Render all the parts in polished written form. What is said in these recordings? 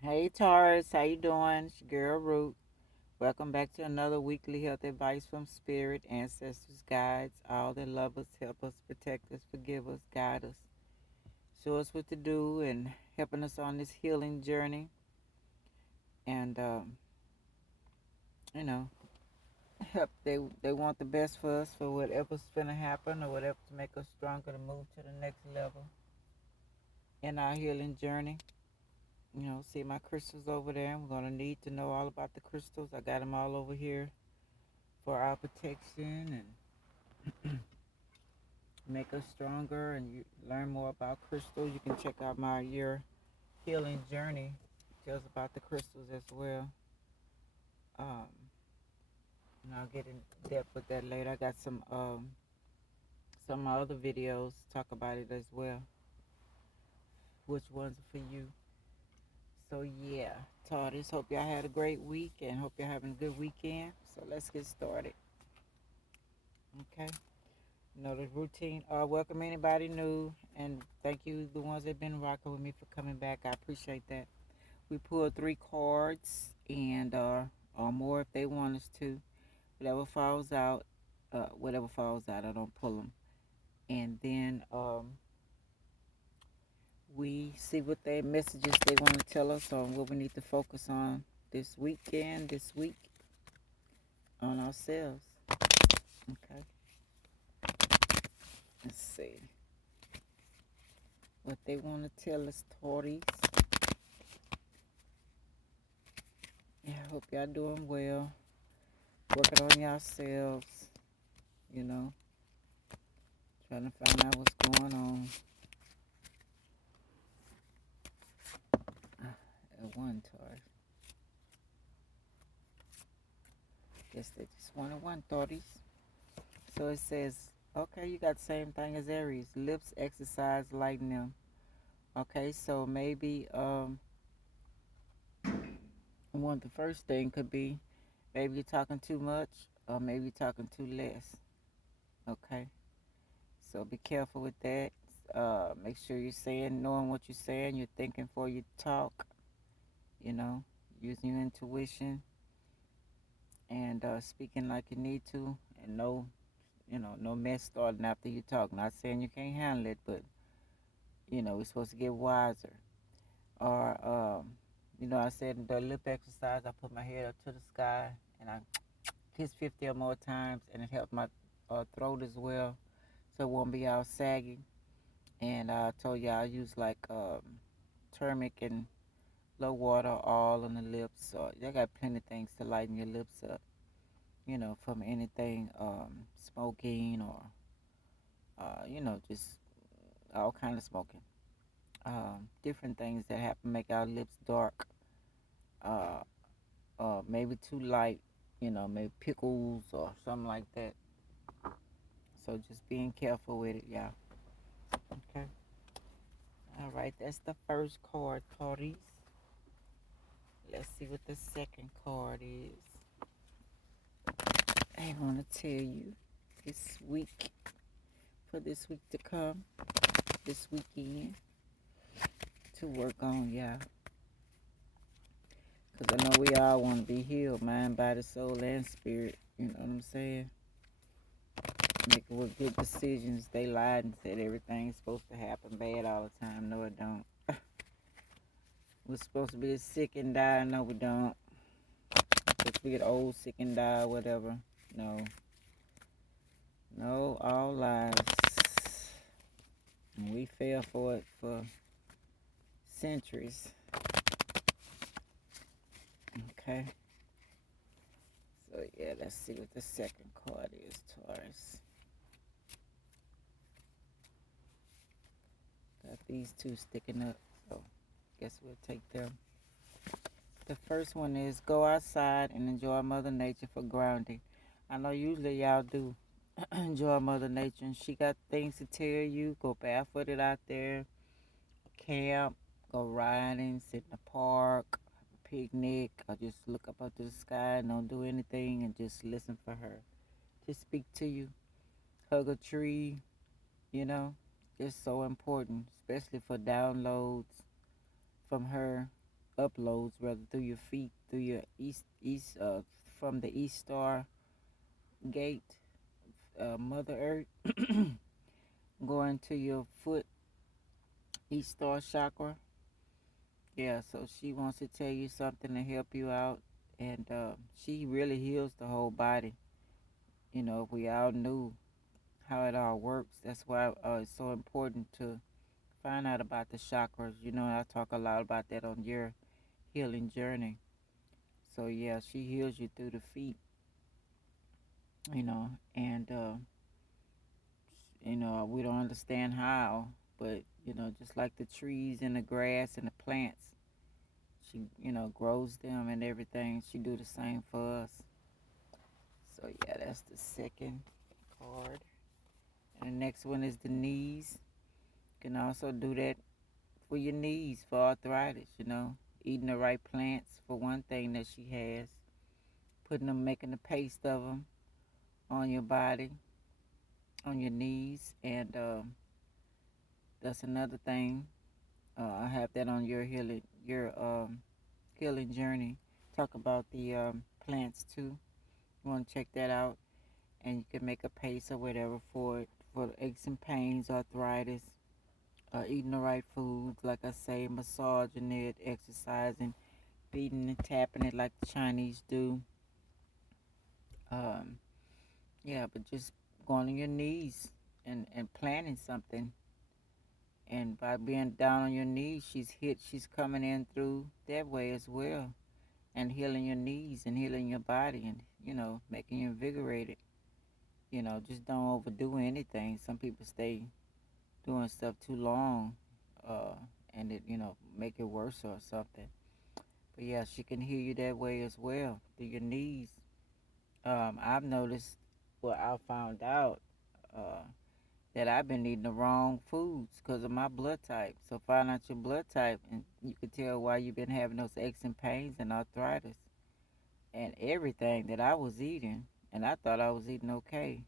Hey Taurus, how you doing? It's your girl Root. Welcome back to another weekly health advice from Spirit, Ancestors, Guides, all that love us, help us, protect us, forgive us, guide us, show us what to do, and helping us on this healing journey. And you know, help they want the best for us for whatever's gonna happen or whatever to make us stronger to move to the next level in our healing journey. See my crystals over there. We're gonna need to know all about the crystals. I got them all over here for our protection and make us stronger. And you learn more about crystals. You can check out my year healing journey. It tells about the crystals as well. Um, and I'll get in depth with that later. I got some of my other videos talk about it as well. Which ones are for you? So yeah, Tardis. Hope y'all had a great week and hope y'all having a good weekend. So let's get started. Okay. The routine. Welcome anybody new, and thank you the ones that been rocking with me for coming back. I appreciate that. We pulled three cards, and or more if they want us to. Whatever falls out, I don't pull them. And then we see what their messages they want to tell us on what we need to focus on this week on ourselves. Okay, let's see what they want to tell us, Tories. Yeah, I hope y'all doing well. Working on yourselves, you know, trying to find out what's going on. At one time, guess they just wanted one thoughties. So it says, okay, you got the same thing as Aries. Lips exercise, lighten them. Okay, so maybe one the first thing could be maybe you're talking too much or maybe you're talking too less. Okay, so be careful with that. Make sure you're saying, knowing what you're saying, you're thinking before you talk. You know, using your intuition and speaking like you need to, and no mess starting after you talk. Not saying you can't handle it, but we're supposed to get wiser. Or I said in the lip exercise, I put my head up to the sky and I kiss 50 or more times, and it helped my throat as well, so it won't be all saggy. And I told you I use like turmeric and low water all on the lips. So you got plenty of things to lighten your lips up. From anything smoking or just all kind of smoking. Different things that happen make our lips dark. Uh, maybe too light. Maybe pickles or something like that. So just being careful with it, yeah. Okay. All right, that's the first card, Clarice. Let's see what the second card is. I want to tell you this week, for this week to come, this weekend, to work on, yeah. Because I know we all want to be healed, mind, body, soul, and spirit. You know what I'm saying? Making with good decisions. They lied and said everything's supposed to happen bad all the time. No, it don't. We're supposed to be sick and die. No, we don't. If we get old, sick, and die, whatever. No. No, all lies. And we fell for it for centuries. Okay. So, yeah, let's see what the second card is, Taurus. Got these two sticking up, so guess we'll take them. The first one is go outside and enjoy Mother Nature for grounding. I know usually y'all do enjoy Mother Nature, and she got things to tell you. Go barefooted out there, camp, go riding, sit in the park, picnic, or just look up to the sky and don't do anything and just listen for her. Just speak to you, hug a tree, you know. It's so important, especially for downloads from her. uploads rather through your feet, through your from the East Star Gate, Mother Earth, going to your foot, East Star Chakra. Yeah, so she wants to tell you something to help you out, and she really heals the whole body. If we all knew how it all works, that's why it's so important to find out about the chakras. I talk a lot about that on your healing journey. So yeah, she heals you through the feet, and we don't understand how, but just like the trees and the grass and the plants, she grows them and everything. She do the same for us. So yeah, that's the second card. And the next one is the knees. You can also do that for your knees, for arthritis. Eating the right plants for one thing that she has, making a paste of them on your body, on your knees, and that's another thing. I have that on your healing journey. Talk about the plants too. You want to check that out, and you can make a paste or whatever for it, for aches and pains, arthritis, eating the right foods, like I say, massaging it, exercising, beating and tapping it like the Chinese do. Um, yeah, but just going on your knees and planting something. And by being down on your knees, she's coming in through that way as well. And healing your knees and healing your body and, making you invigorated. Just don't overdo anything. Some people stay doing stuff too long, uh, and it, make it worse or something. But yeah, she can heal you that way as well through your knees. I've noticed, well, I found out uh, that I've been eating the wrong foods because of my blood type. So find out your blood type, and you can tell why you've been having those aches and pains and arthritis and everything that I was eating. And I thought I was eating okay.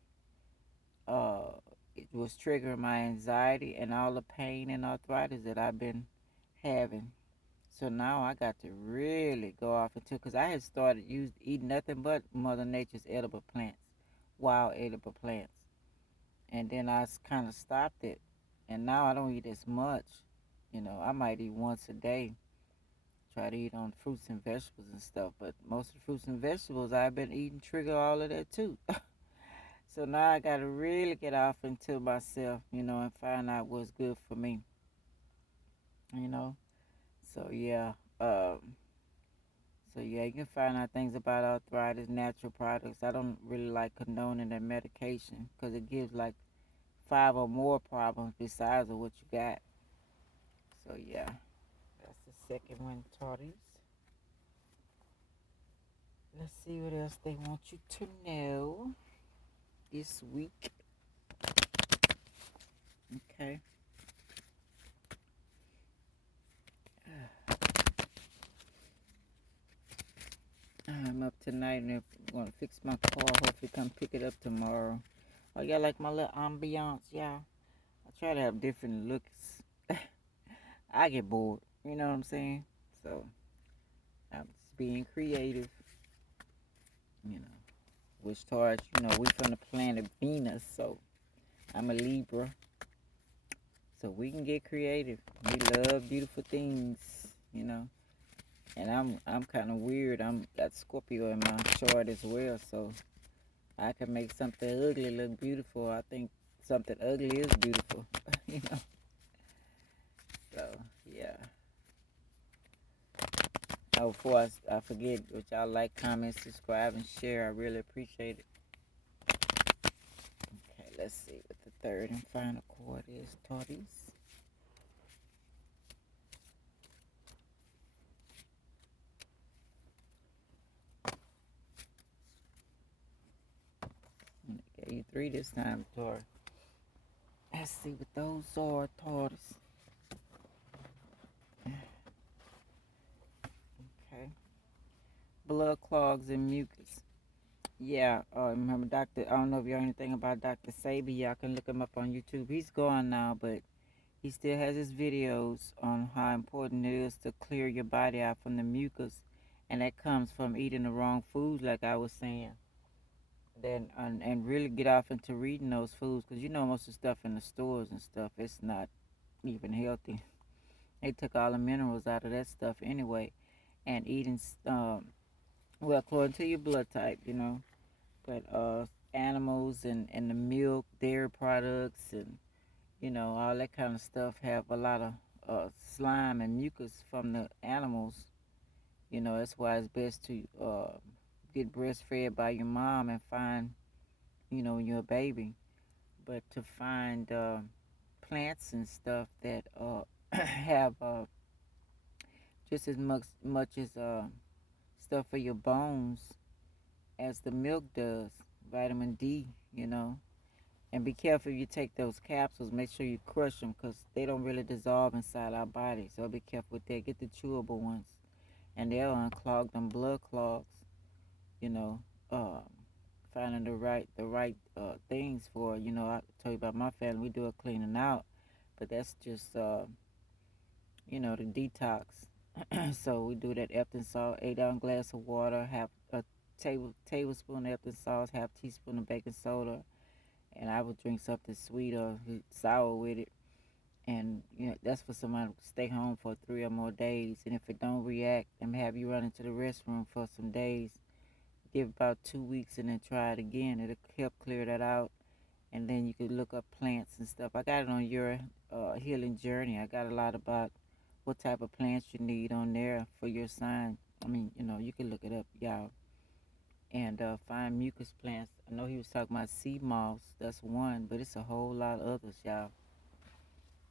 Uh, it was triggering my anxiety and all the pain and arthritis that I've been having. So now I got to really go off into, because I had started eating nothing but Mother Nature's edible plants, wild edible plants. And then I kind of stopped it. And now I don't eat as much. I might eat once a day, try to eat on fruits and vegetables and stuff. But most of the fruits and vegetables I've been eating trigger all of that too. So now I got to really get off into myself, and find out what's good for me, you know. So yeah, you can find out things about arthritis, natural products. I don't really like condoning that medication because it gives like 5 or more problems besides of what you got. So yeah, that's the second one, Taurus. Let's see what else they want you to know this week. Okay. I'm up tonight and I'm going to fix my car. Hopefully come pick it up tomorrow. Oh, yeah, like my little ambiance, y'all. I try to have different looks. I get bored. You know what I'm saying? So I'm just being creative. You know, which Taurus, we from the planet Venus, so I'm a Libra. So we can get creative. We love beautiful things, you know. And I'm kind of weird. I'm got Scorpio in my chart as well, so I can make something ugly look beautiful. I think something ugly is beautiful, you know. So yeah. Oh, before I forget, which y'all like, comment, subscribe, and share. I really appreciate it. Okay, let's see what the third and final chord is, Taurus. I gave you 3 this time, Taurus. Let's see what those are, Taurus. Okay. Blood clogs and mucus. Yeah, remember Dr. I don't know if you know anything about Dr. Sabi. Y'all can look him up on YouTube. He's gone now, but He still has his videos on how important it is to clear your body out from the mucus, and that comes from eating the wrong foods, like I was saying. Then and really get off into reading those foods, because you know most of the stuff in the stores and stuff, it's not even healthy. They took all the minerals out of that stuff anyway, and eating well according to your blood type, but animals and the milk, dairy products, and all that kind of stuff have a lot of slime and mucus from the animals. That's why it's best to get breastfed by your mom and find, when you're a baby. But to find plants and stuff that have just as much as stuff for your bones as the milk does, vitamin D, you know. And be careful if you take those capsules. Make sure you crush them because they don't really dissolve inside our body. So be careful with that. Get the chewable ones, and they'll unclog them blood clogs. You know, um, finding the right things for. I told you about my family. We do a cleaning out, but that's just the detox. So we do that Epsom salt, 8 ounce glass of water, half a tablespoon of Epsom salt, half teaspoon of baking soda, and I would drink something sweet or sour with it. And that's for somebody to stay home for 3 or more days. And if it don't react, and have you run into the restroom for some days, give about 2 weeks and then try it again. It'll help clear that out. And then you could look up plants and stuff. I got it on your healing journey. I got a lot about what type of plants you need on there for your sign. I mean, you can look it up, y'all, and find mucus plants. I know he was talking about sea moss. That's one, but it's a whole lot of others, y'all,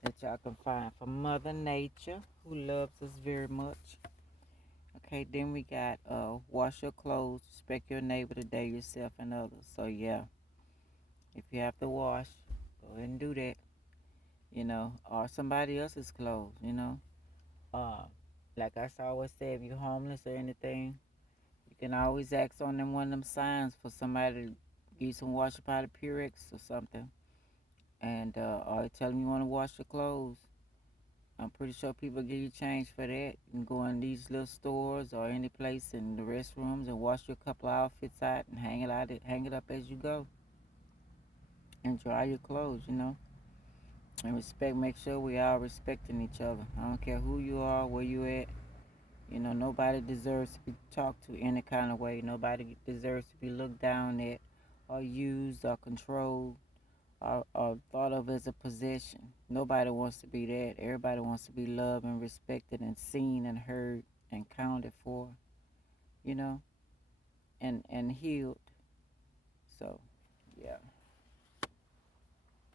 that y'all can find from Mother Nature, who loves us very much. Okay, then we got wash your clothes, respect your neighbor today, yourself, and others. So yeah, if you have to wash, go ahead and do that. Or somebody else's clothes. Uh, like I always say, if you're homeless or anything, you can always ask on them one of them signs for somebody to give you some wash powder Purex or something, and or tell them you want to wash your clothes. I'm pretty sure people give you change for that. You can go in these little stores or any place in the restrooms and wash your couple of outfits out and hang it up as you go, and dry your clothes. And respect. Make sure we all respecting each other. I don't care who you are, where you at. Nobody deserves to be talked to any kind of way. Nobody deserves to be looked down at or used or controlled or thought of as a possession. Nobody wants to be that. Everybody wants to be loved and respected and seen and heard and counted for, you know, and healed. So, yeah.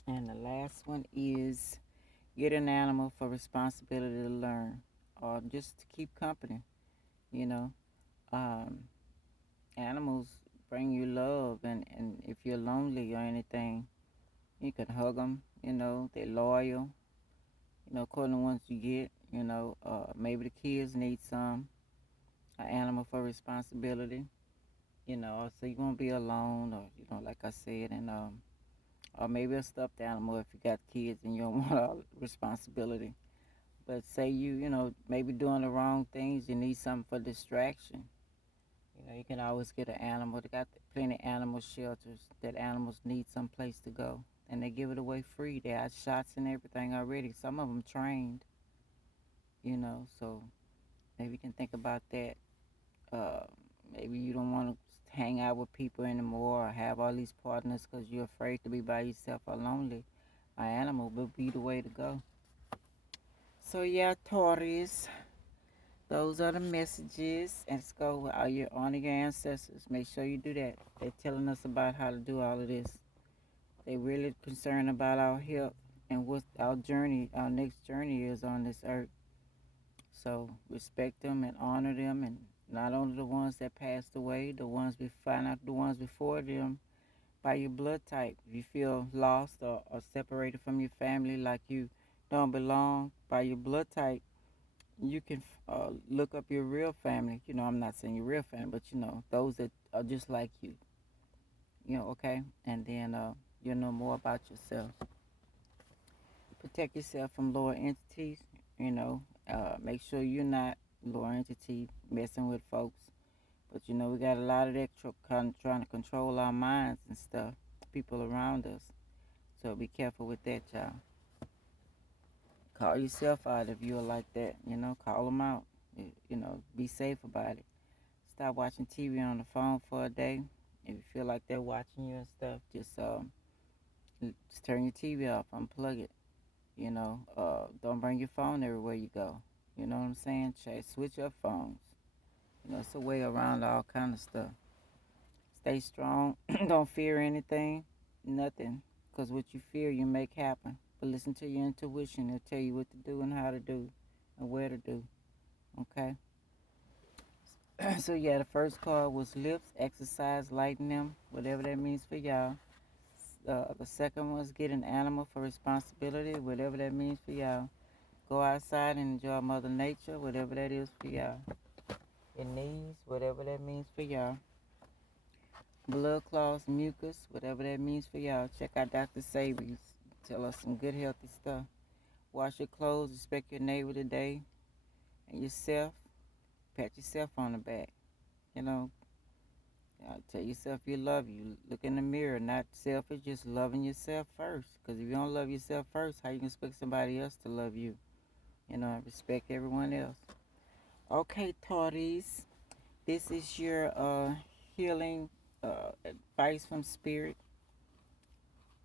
And the last one is get an animal for responsibility to learn or just to keep company, you know. Um, Animals bring you love, and if you're lonely or anything, you can hug them. They're loyal. According to the ones you get. Maybe the kids need an animal for responsibility. So you won't be alone, or like I said, and or maybe a stuffed animal if you got kids and you don't want all the responsibility. But say maybe doing the wrong things, you need something for distraction. You can always get an animal. They got plenty of animal shelters that animals need some place to go, and they give it away free. They have shots and everything already. Some of them trained, so maybe you can think about that. Uh, Maybe you don't want to hang out with people anymore or have all these partners because you're afraid to be by yourself or lonely. An animal would be the way to go. So yeah, Taurus, those are the messages. And let's go with all your honor your ancestors. Make sure you do that. They're telling us about how to do all of this. They really concerned about our health and what our next journey is on this earth. So respect them and honor them, and not only the ones that passed away, the ones we find out the ones before them by your blood type. If you feel lost or separated from your family, like you don't belong by your blood type, you can look up your real family. I'm not saying your real family, but those that are just like you. Okay, and then you'll know more about yourself. Protect yourself from lower entities. You know, make sure you're not lower entity messing with folks. But we got a lot of that trying to control our minds and stuff, people around us. So be careful with that, y'all. Call yourself out if you're like that. Call them out. Be safe about it. Stop watching TV on the phone for a day. If you feel like they're watching you and stuff, just turn your TV off, unplug it. Don't bring your phone everywhere you go. You know what I'm saying? Switch up phones. It's a way around all kind of stuff. Stay strong. Don't fear anything, nothing. Because what you fear, you make happen. But listen to your intuition. It'll tell you what to do and how to do and where to do. Okay? So, yeah, the first card was lips, exercise, lighten them, whatever that means for y'all. The second one was get an animal for responsibility, whatever that means for y'all. Go outside and enjoy Mother Nature, whatever that is for y'all. Your knees, whatever that means for y'all. Blood clots, mucus, whatever that means for y'all. Check out Dr. Sabies. Tell us some good healthy stuff. Wash your clothes, respect your neighbor today and yourself. Pat yourself on the back. You know, tell yourself you love you. Look in the mirror, not selfish, just loving yourself first. Because if you don't love yourself first, how you can expect somebody else to love you? Respect everyone else. Okay, Taurus, this is your healing advice from Spirit,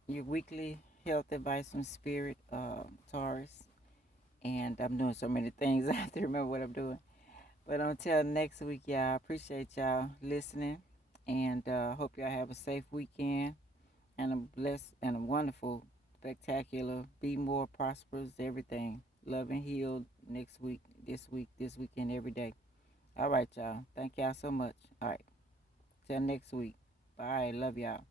your weekly health advice from Spirit, Taurus. And I'm doing so many things, I have to remember what I'm doing. But until next week, y'all, I appreciate y'all listening. And hope y'all have a safe weekend and a blessed and a wonderful, spectacular, be more prosperous, everything. Love and healed next week, this weekend, every day. All right, y'all. Thank y'all so much. All right. Till next week. Bye. Love y'all.